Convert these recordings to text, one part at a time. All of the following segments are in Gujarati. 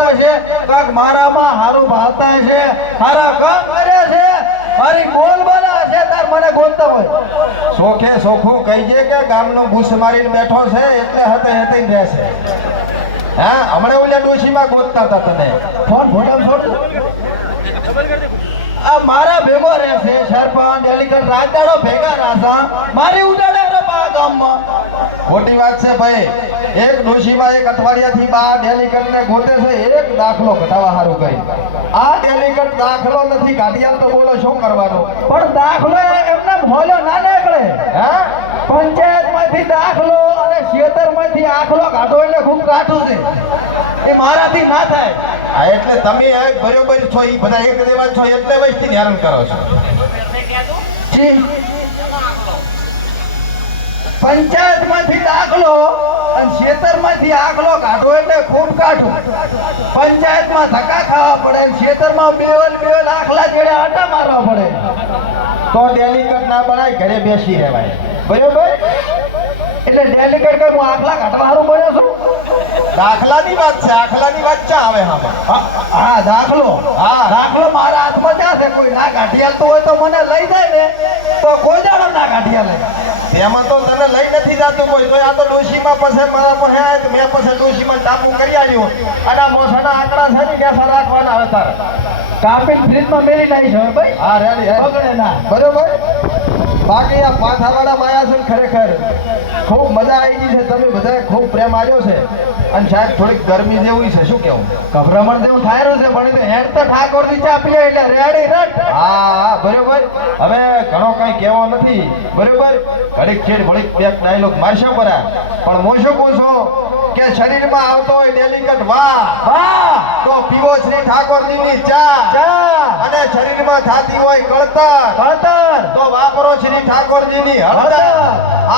ગોતતા છે. કાક મારામાં હારું ભાવતા છે. હારા કામ કરે છે. મારી બોલ બના છે. તાર મને ગોતતા હોય. સોખે સોખું કહીજે કે ગામનો બુસ મારીને બેઠો છે. એટલે હતે હતે રહેશે હા હમણાં ઓલા ડોશીમાં ગોતતા હતા તને. ફોન ફોટા છોડ. આ મારા ભેગો રહેશે સરપંચ ડેલીગેટ રાજદાડો ભેગા રાસા મારી ઉડાડે રે બા ગામમાં. ખોટી વાત છે ભાઈ. એક ડોશીમાં એક અઠવાડિયાથી બા ડેલિકટને ગોતે છે એક દાખલો ઘટાવા સારું કઈ. આ ડેલિકટ દાખલો નથી કાઢિયા તો બોલો શું કરવાનો? પણ દાખલો એમને ભોલો ના નીકળે. હા? પંચાયતમાંથી દાખલો અને ખેતરમાંથી આખલો કાઢો એટલે ખૂબ કાઢું છે. એ મારાથી ના થાય. હા એટલે તમે બરોબર છો એ બધા એક દેવા છો એટલે વયથી હેરાન કરો છો. પંચાયતમાંથી દાખલો અને ખેતરમાંથી આખલો કાઢો એટલે ખૂબ કાઢો. પંચાયતમાં ધક્કા ખાવા પડે ખેતરમાં બેવલ બેવલ આખલા જેડે આટા મારવા પડે. તો ડેલિકટ ના બનાય ઘરે બેસી રહેવાય. બરોબર? એટલે ડેલિકેટ કઈ હું આખલા કાઢવા હારું બન્યો છું? દાખલાની વાત છે આખલાની વાત ચા આવે હા હા, દાખલો. હા. દાખલો મારા હાથમાં ક્યાં છે? કોઈ ના કાઢી આલતું હોય તો મને લઈ જાય ને તો કોઈ દાડો ના કાઢી આલે તેમાં તો તને લઈ નથી જાતું કોઈ તો આ તો ડોશીમાં પાસે મારા પાસે આયા તો મેં પાસે ડોશીમાં ટાપુ કરી આવ્યો અને મોસાના આંકડા છે ને કેસા રાખવાના હવે તારે. કાપીને ફ્રીજમાં મેલી નાખી છે ભાઈ. હા રેડી બગડે ના. બરોબર? બાકી આ પાથાવાળા માયા છે ખરેખર ખૂબ મજા આવી ગઈ છે. તમે બધાએ ખૂબ પ્રેમ આવ્યો છે. અને સાહેબ, થોડીક ગરમી જેવું છે. શું કેવું? ગભરામણ જેવું થાયરું છે, પણ હેડ તો ઠાકોરની ચા પીએ એટલે રેડી રટ હા હા, બરોબર. હવે ઘણો કઈ કહેવો નથી. બરોબર? ઘડીક છેડ ભળીક પેક ડાયલોગ મારશો પરા. પણ હું શું કહું છું કે શરીરમાં આવતો હોય ડેલિકટ વાહ વાહ પીવો શ્રી ઠાકોરજીની ચા. ચા. અને શરીરમાં થાતી હોય કળતર. તો વાપરો શ્રી ઠાકોરજીની હળદર.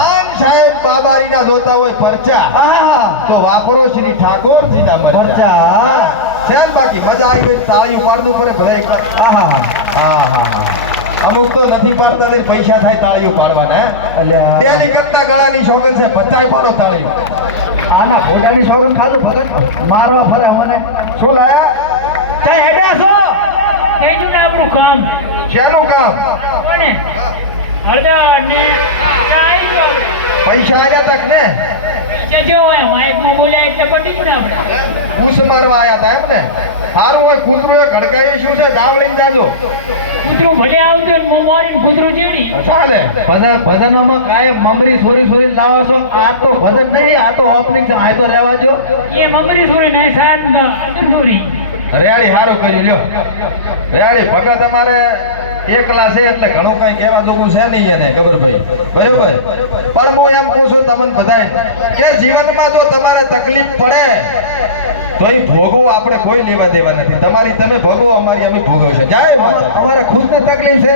આમ સાહેબ બાબારીના જોતા હોય પરચા તો વાપરો શ્રી ઠાકોરજીના મરચા. છે બાકી મજા આવી ગઈ. તાળી પાડવું પડે ભલે એક આહા. હા હા હા. અમુક તો નથી પાડતા નહીં પૈસા થાય તાળીઓ પાડવાના અલ્યા. કરતા ગળાની શોખન છે. પાડો તાળીઓ આના ફોટાની છોકરું ખાધું ભગત? મારવા ફરે મને શું લાયા? ચા હેડા છો? ગયું ને આપણું કામ. શેનું કામ? કોને? હળદર ને. પૈસા આલ્યા તક ને? પૈસા જેવો હોય માઇકમાં બોલ્યા એટલે પટી ગયું આપણે. ઘૂસ મારવા આયા તા એમ ને સારું હોય કૂતરો એ ઘડકાયું શું છે? દાવડીને જાજો. કૂતરું ભલે આવતું ને મારીને કૂતરું ચીડી ચાલે ભજન ભજનમાં કાયમ મમરી સોરી સોરી લાવો છો? આ તો ભજન નહીં આ તો ઓપનિંગ છે. આ તો રહેવા દો એ મમરી સોરી નહીં સાત અંદર સોરી. રેડી સારું કર્યું લ્યો. રેડી ભગત અમારે એકલા છે એટલે ઘણું કઈ કહેવા જોગું છે નહીં એને ખબર ભાઈ બરોબર? પણ હું એમ કહું છું તમને બધાય કે જીવનમાં જો તમારે તકલીફ પડે તો એ ભોગવું આપણે કોઈ લેવા દેવા નથી. તમારી તમે ભોગવો, અમારી અમે ભોગવશે. જાય અમારે ખુદ ને તકલીફ છે.